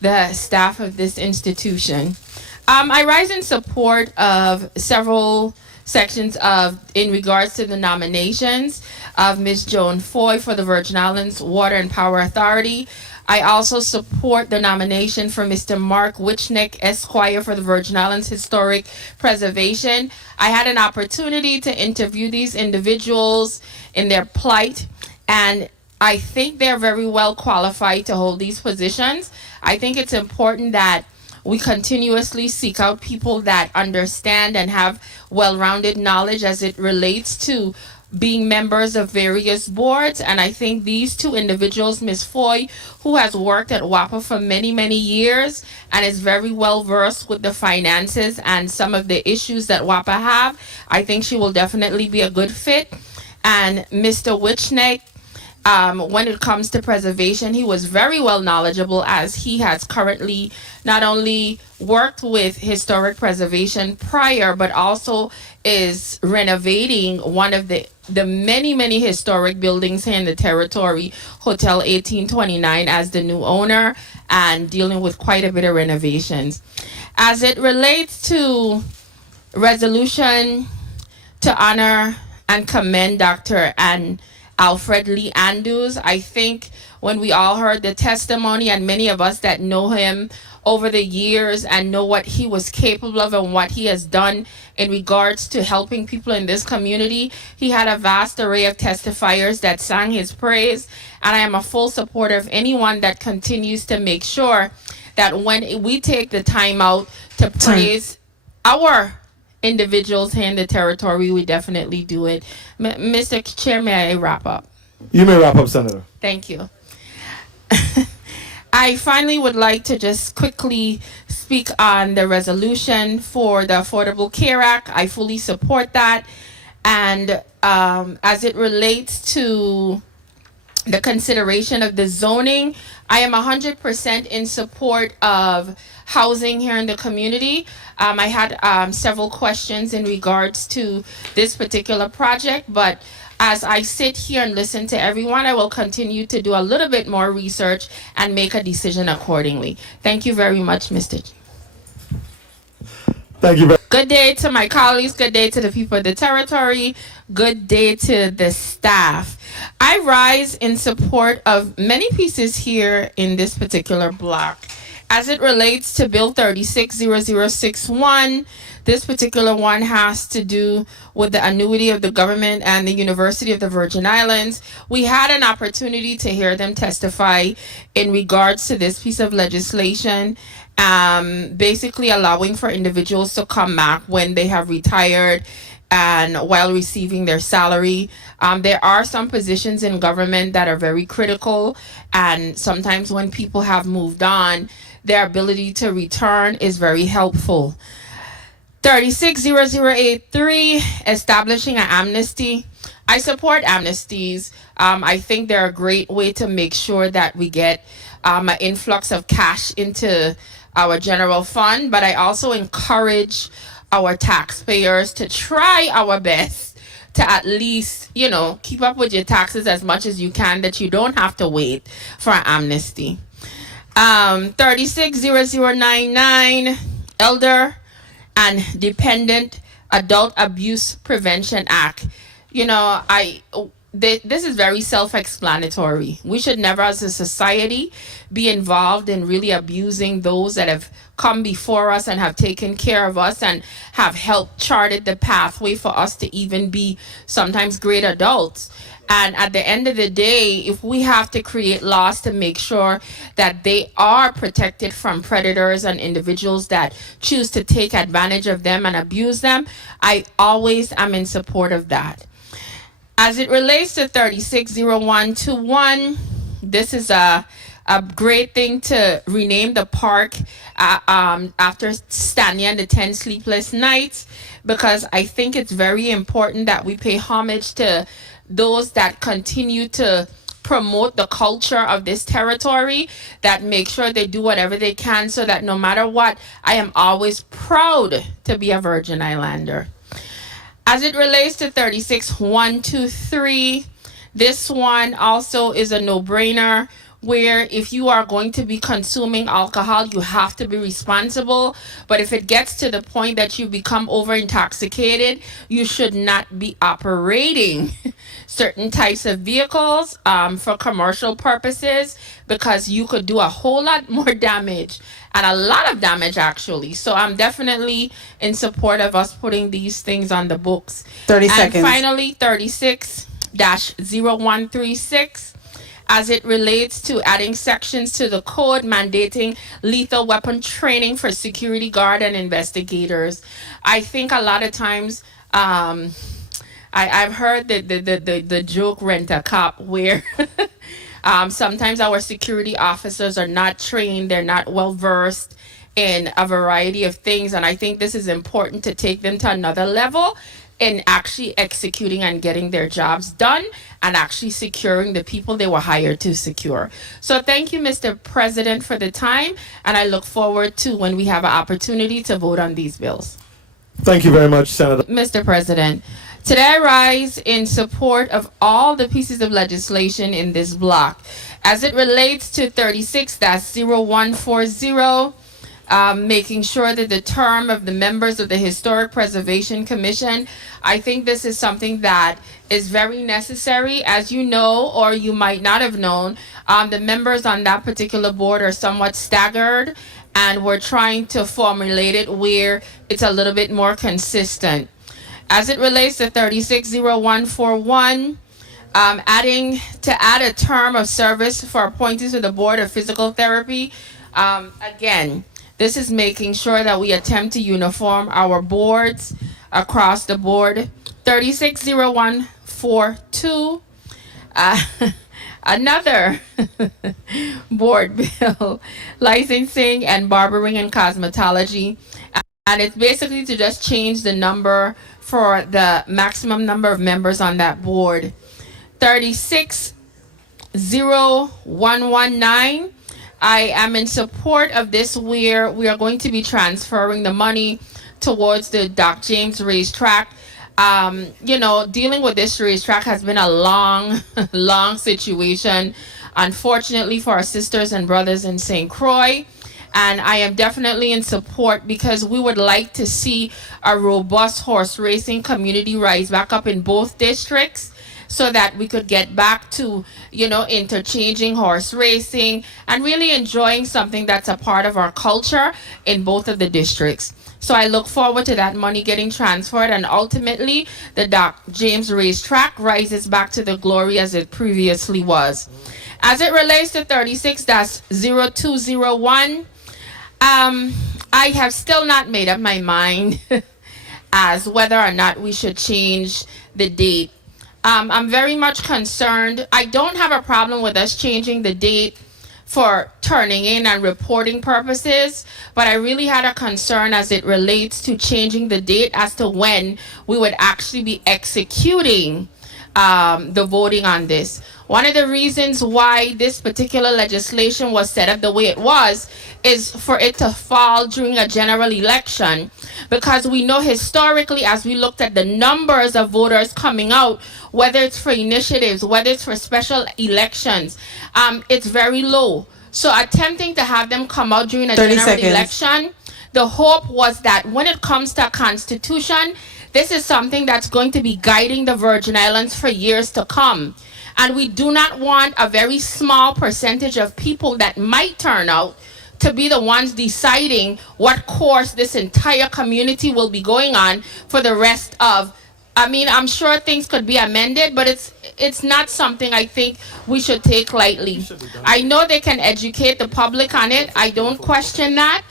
the staff of this institution. I rise in support of several sections of in regards to the nominations of Ms. Joan Foy for the Virgin Islands Water and Power Authority. I also support the nomination for Mr. Mark Wichnick, Esquire, for the Virgin Islands Historic Preservation. I had an opportunity to interview these individuals in their plight, and I think they're very well qualified to hold these positions. I think it's important that we continuously seek out people that understand and have well-rounded knowledge as it relates to being members of various boards. And I think these two individuals, Ms. Foy, who has worked at WAPA for many, many years and is very well versed with the finances and some of the issues that WAPA have, I think she will definitely be a good fit. And Mr. Wichnick, when it comes to preservation, he was very well knowledgeable, as he has currently not only worked with historic preservation prior, but also is renovating one of the many, many historic buildings here in the territory, Hotel 1829, as the new owner, and dealing with quite a bit of renovations. As it relates to resolution to honor and commend Dr. and Alfred Lee Andrews, I think when we all heard the testimony, and many of us that know him over the years and know what he was capable of and what he has done in regards to helping people in this community, he had a vast array of testifiers that sang his praise. And I am a full supporter of anyone that continues to make sure that when we take the time out to praise our individuals here in the territory, we definitely do it. Mr. Chair, may I wrap up? You may wrap up, Senator. Thank you. I finally would like to just quickly speak on the resolution for the Affordable Care Act. I fully support that. And as it relates to the consideration of the zoning, I am 100% in support of housing here in the community. I had several questions in regards to this particular project, but as I sit here and listen to everyone, I will continue to do a little bit more research and make a decision accordingly. Thank you very much, Mr. G. Thank you very Good day to my colleagues. Good day to the people of the territory. Good day to the staff. I rise in support of many pieces here in this particular block. As it relates to Bill 360061, this particular one has to do with the annuity of the government and the University of the Virgin Islands. We had an opportunity to hear them testify in regards to this piece of legislation, basically allowing for individuals to come back when they have retired and while receiving their salary. There are some positions in government that are very critical, and sometimes when people have moved on, their ability to return is very helpful. 360083, establishing an amnesty. I support amnesties. I think they're a great way to make sure that we get an influx of cash into our general fund, but I also encourage our taxpayers to try our best to at least, keep up with your taxes as much as you can, that you don't have to wait for an amnesty. 360099, Elder and Dependent Adult Abuse Prevention Act. This is very self-explanatory. We should never, as a society, be involved in really abusing those that have come before us and have taken care of us and have helped charted the pathway for us to even be sometimes great adults. And at the end of the day, if we have to create laws to make sure that they are protected from predators and individuals that choose to take advantage of them and abuse them, I always am in support of that. As it relates to 360121, this is a great thing to rename the park after Stanley and the 10 Sleepless Nights, because I think it's very important that we pay homage to those that continue to promote the culture of this territory, that make sure they do whatever they can so that no matter what, I am always proud to be a Virgin Islander. As it relates to 36123, this one also is a no-brainer. where if you are going to be consuming alcohol, you have to be responsible. But if it gets to the point that you become over intoxicated, you should not be operating certain types of vehicles for commercial purposes, because you could do a whole lot more damage, and a lot of damage actually. So I'm definitely in support of us putting these things on the books. 30 And seconds. finally, 36-0136, as it relates to adding sections to the code mandating lethal weapon training for security guard and investigators. I think a lot of times, I've heard the joke rent a cop, where sometimes our security officers are not trained, they're not well versed in a variety of things. And I think this is important to take them to another level in actually executing and getting their jobs done and actually securing the people they were hired to secure. So thank you, Mr. President, for the time. And I look forward to when we have an opportunity to vote on these bills. Thank you very much, Senator. Mr. President, today I rise in support of all the pieces of legislation in this block. As it relates to 36-0140, making sure that the term of the members of the Historic Preservation Commission, I think this is something that is very necessary. As you know, or you might not have known, the members on that particular board are somewhat staggered, and we're trying to formulate it where it's a little bit more consistent. As it relates to 36-0141, add a term of service for appointees to the Board of Physical Therapy. Again, this is making sure that we attempt to uniform our boards across the board. 36-0142, another board bill, licensing and barbering and cosmetology. And it's basically to just change the number for the maximum number of members on that board. 36-0119, I am in support of this, where we are going to be transferring the money towards the Doc James racetrack. Dealing with this racetrack has been a long, long situation, unfortunately, for our sisters and brothers in St. Croix. And I am definitely in support, because we would like to see a robust horse racing community rise back up in both districts, so that we could get back to, interchanging horse racing and really enjoying something that's a part of our culture in both of the districts. So I look forward to that money getting transferred, and ultimately the Doc James racetrack rises back to the glory as it previously was. As it relates to 36-0201, I have still not made up my mind as whether or not we should change the date. I'm very much concerned. I don't have a problem with us changing the date for turning in and reporting purposes, but I really had a concern as it relates to changing the date as to when we would actually be executing the voting on this. One of the reasons why this particular legislation was set up the way it was is for it to fall during a general election, because we know historically, as we looked at the numbers of voters coming out, whether it's for initiatives, whether it's for special elections, it's very low. So attempting to have them come out during a 30 general seconds. election, the hope was that when it comes to a constitution, this is something that's going to be guiding the Virgin Islands for years to come. And we do not want a very small percentage of people that might turn out to be the ones deciding what course this entire community will be going on for the rest of. I'm sure things could be amended, but it's not something I think we should take lightly. I know they can educate the public on it. I don't question that.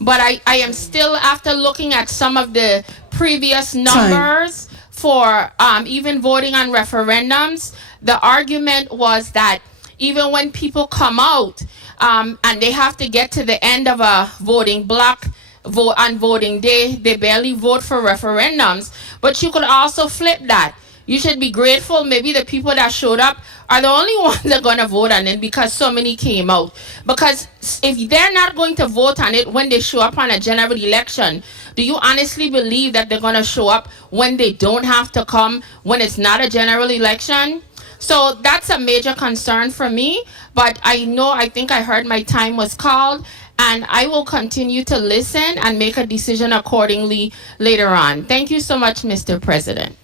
But I am still, after looking at some of the previous numbers for even voting on referendums, the argument was that even when people come out and they have to get to the end of a voting block, vote on voting day, they barely vote for referendums. But you could also flip that. You should be grateful maybe the people that showed up are the only ones that are going to vote on it, because so many came out. Because if they're not going to vote on it when they show up on a general election, do you honestly believe that they're going to show up when they don't have to come, when it's not a general election? So that's a major concern for me, but I think I heard my time was called, and I will continue to listen and make a decision accordingly later on. Thank you so much, Mr. President.